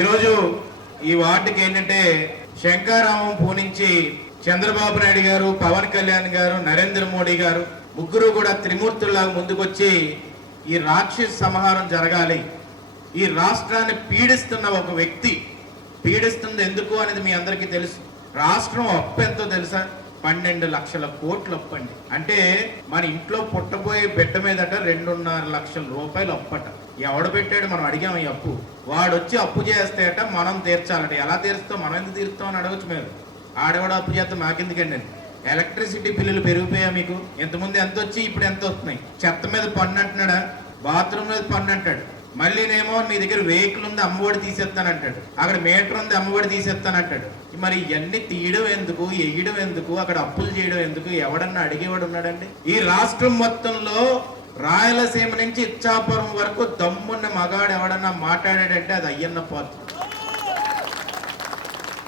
ఈరోజు ఈ వార్డుకి ఏంటంటే శంకారామం పూనించి చంద్రబాబు నాయుడు గారు పవన్ కళ్యాణ్ గారు నరేంద్ర మోడీ గారు ముగ్గురు కూడా త్రిమూర్తుల్లాగా ముందుకొచ్చి ఈ రాక్షస సంహారం జరగాలి. ఈ రాష్ట్రాన్ని పీడిస్తున్న ఒక వ్యక్తి పీడిస్తుంది ఎందుకు అనేది మీ అందరికీ తెలుసు. రాష్ట్రం అప్పు ఎంతో తెలుసా? పన్నెండు లక్షల కోట్లు అప్పు అండి. అంటే మన ఇంట్లో పుట్టబోయే బిడ్డ మీదట రెండున్నర లక్షల రూపాయలు అప్పట ఎవడు పెట్టాడు? మనం అడిగాం ఈ అప్పు. వాడు వచ్చి అప్పు చేస్తేట మనం తీర్చాలట. ఎలా తీరుస్తాం? మనం ఎందుకు తీరుస్తాం అని అడగచ్చు మీరు. ఆడవాడు అప్పు చేస్తే మాకెందుకండి ఎలక్ట్రిసిటీ బిల్లులు పెరిగిపోయా మీకు? ఇంతకుముందు ఎంత వచ్చి ఇప్పుడు ఎంత వస్తున్నాయి? చెత్త మీద పన్ను అంటున్నాడా? బాత్రూమ్ మీద పన్ను అంటాడు. మళ్ళీనేమో నీ దగ్గర వెహికల్ ఉంది అమ్మఒడి తీసేస్తానంటాడు. అక్కడ మీటర్ ఉంది అమ్మఒడి తీసేస్తానంటాడు. మరి ఇవన్నీ తీయడం ఎందుకు ఎయ్యడం ఎందుకు అక్కడ అప్పులు చేయడం ఎందుకు ఎవడన్నా అడిగేవాడు ఉన్నాడండి? ఈ రాష్ట్రం మొత్తంలో రాయలసీమ నుంచి ఇచ్చాపురం వరకు దమ్మున్న మగాడు ఎవడన్నా మాట్లాడాడంటే అది అయ్యన్న పోతుంది